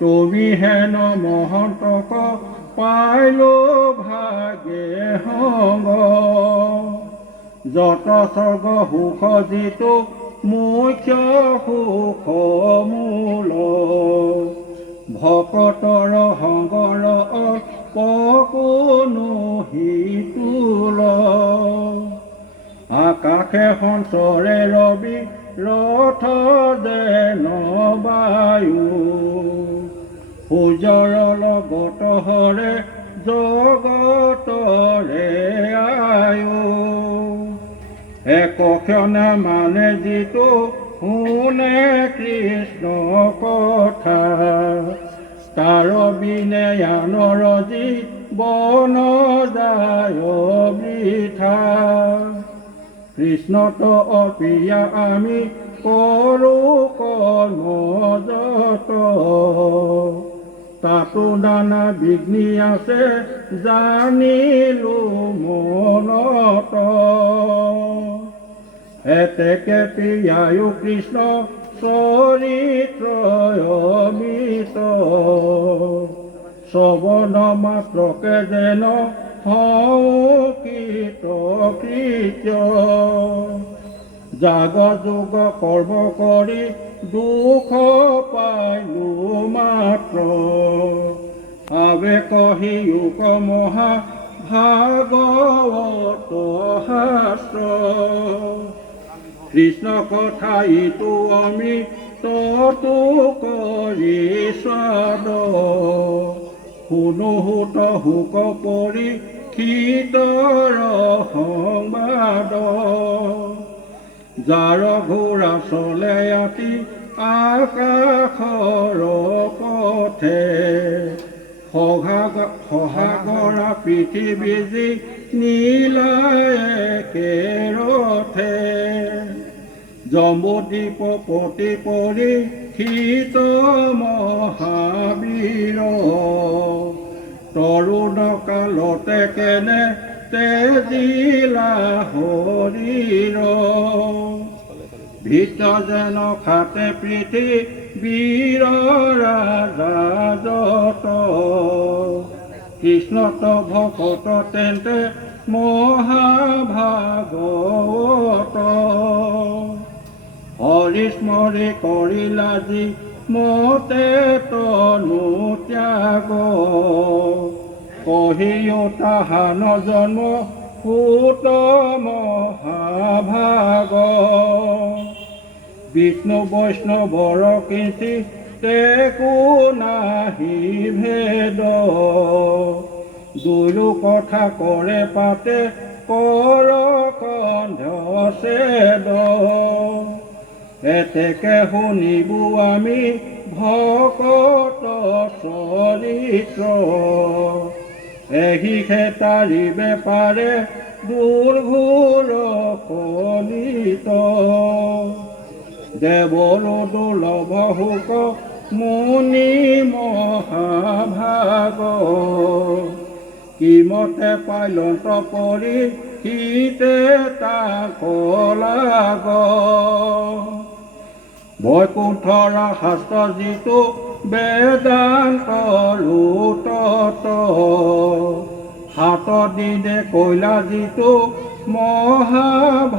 তুমি হেন মহন্তক পাইলো ভাগে সংগ যত স্বৰ্গ সুখ যিটো মুখ্য সুখ মূল ভকতৰ সংগৰ কোনো হিতুল আকাশে সঞ্চৰে ৰবি ৰথ যেন বায়ু সূৰ্যৰ লগত হৰে জগতৰে আয়ু একক্ষণে মানে যিটো শুনে কৃষ্ণ কথা তাৰ বিনে আনৰ জীৱন যায় বৃথা কৃষ্ণত অপিয়া আমি কৰোঁ কৰ্ম যত তাতো নানা বিঘ্নি আছে জানিলো মনত এতেকে প্ৰিয়ায়ো কৃষ্ণ চৰিত্ৰ অমিত শ্ৰৱণ মাত্ৰকে যেন সংকিত কৃত্য জাগ যোগ কৰ্ম কৰি দুখ পাইলো মাত্ৰ আবেগ হিয়ুক মহা ভাগৱত শাস্ত্ৰ কৃষ্ণ কথা ইটো আমি ততো কৰি স্বাদ শুনো হুত হুক পৰি শীতৰ সংবাদ যাৰ ঘোঁৰা চলে আতি আকাশৰ পথে সহাগৰা পৃথিৱী যি নীলায়ে ৰথে জম্বুদ্বীপ পতি পৰি শীত মহাবীৰ তৰুণ কালতে কেনে তেজিলা শৰীৰ ভিত যেন খাতে পৃথিৱীৰ ৰাজা যত কৃষ্ণত ভকত তেন্তে মহাভাগৱত হৰি স্মৰি কৰিলা যি মতে তনু ত্যাগ কহিও তাহা নজন্ম সুত মহাভাগ বিষ্ণু বৈষ্ণৱৰ কিঞ্চি তেকো নাহি ভেদ দুয়ো কথা কৰে পাতে কৰ কন্ধছেদ এতেকে শুনিবো আমি ভকত চৰিত্ৰ এহিহে তাৰিবে পাৰে দুৰ্ঘোৰ কলিত দেৱৰো দুৰ্লভ সুখ মুনি মহাভাগ কিমতে পাইলন্ত পৰি শীতে তাক লাগ বৈকুণ্ঠৰ শাস্ত্ৰ যিটো বেদান্তৰো তত হাত দিনে কৈলা যিটো মহাভাগৱত